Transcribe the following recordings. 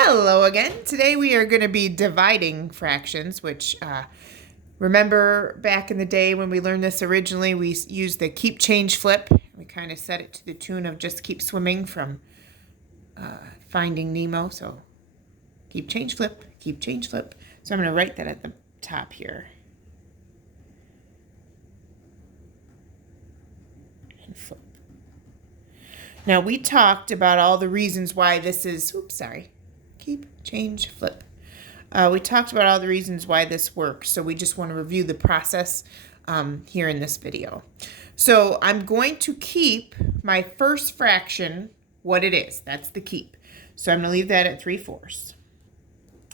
Hello again. Today we are going to be dividing fractions, which remember back in the day when we learned this originally, we used the keep, change, flip. We kind of set it to the tune of just keep swimming from Finding Nemo. So keep, change, flip, keep, change, flip. So I'm going to write that at the top here. And flip. Now we talked about all the reasons why this is, keep, change, flip. We talked about all the reasons why this works, so we just want to review the process here in this video. So I'm going to keep my first fraction what it is. That's the keep. So I'm going to leave that at 3/4.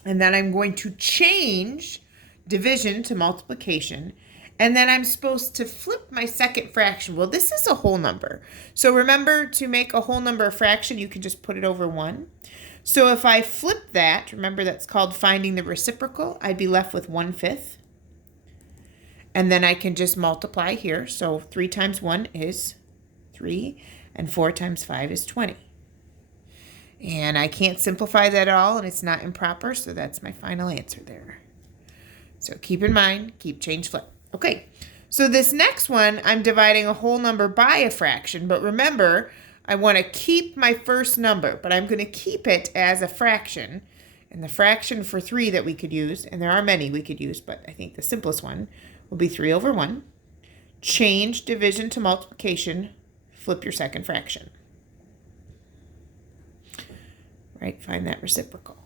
And then I'm going to change division to multiplication. And then I'm supposed to flip my second fraction. Well, this is a whole number. So remember, to make a whole number a fraction, you can just put it over 1. So if I flip that, remember that's called finding the reciprocal, I'd be left with 1/5. And then I can just multiply here. So 3 times 1 is 3, and 4 times 5 is 20. And I can't simplify that at all, and it's not improper, so that's my final answer there. So keep in mind, keep, change, flip. Okay, so this next one, I'm dividing a whole number by a fraction, but remember, I want to keep my first number, but I'm going to keep it as a fraction. And the fraction for 3 that we could use, and there are many we could use, but I think the simplest one will be 3/1. Change division to multiplication, flip your second fraction. Right, find that reciprocal.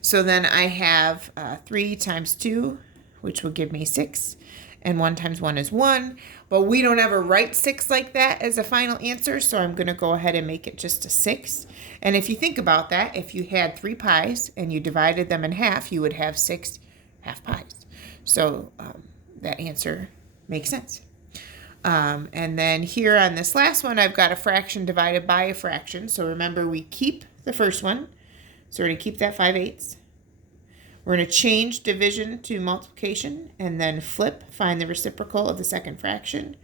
So then I have 3 times 2, which will give me 6. And 1 times 1 is 1. But we don't ever write 6 like that as a final answer, so I'm going to go ahead and make it just a 6. And if you think about that, if you had 3 pies and you divided them in half, you would have 6 half pies. So that answer makes sense. And then here on this last one, I've got a fraction divided by a fraction. So remember, we keep the first one. So we're going to keep that 5/8. We're going to change division to multiplication and then flip, find the reciprocal of the second fraction,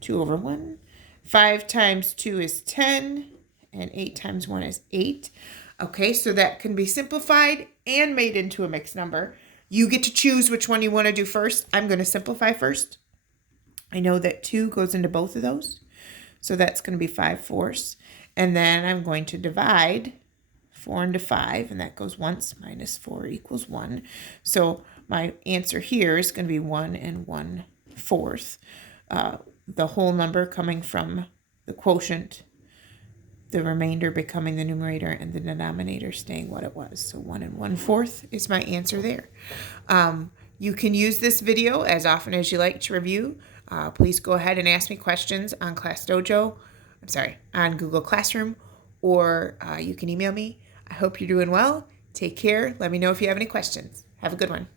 2/1. 5 times 2 is 10, and 8 times 1 is 8. Okay, so that can be simplified and made into a mixed number. You get to choose which one you want to do first. I'm going to simplify first. I know that 2 goes into both of those, so that's going to be 5/4. And then I'm going to divide 4 into 5, and that goes once, minus 4 equals 1. So my answer here is going to be 1 and 1/4. The whole number coming from the quotient, the remainder becoming the numerator, and the denominator staying what it was. So 1 and 1/4 is my answer there. You can use this video as often as you like to review. Please go ahead and ask me questions on on Google Classroom, or you can email me. I hope you're doing well. Take care. Let me know if you have any questions. Have a good one.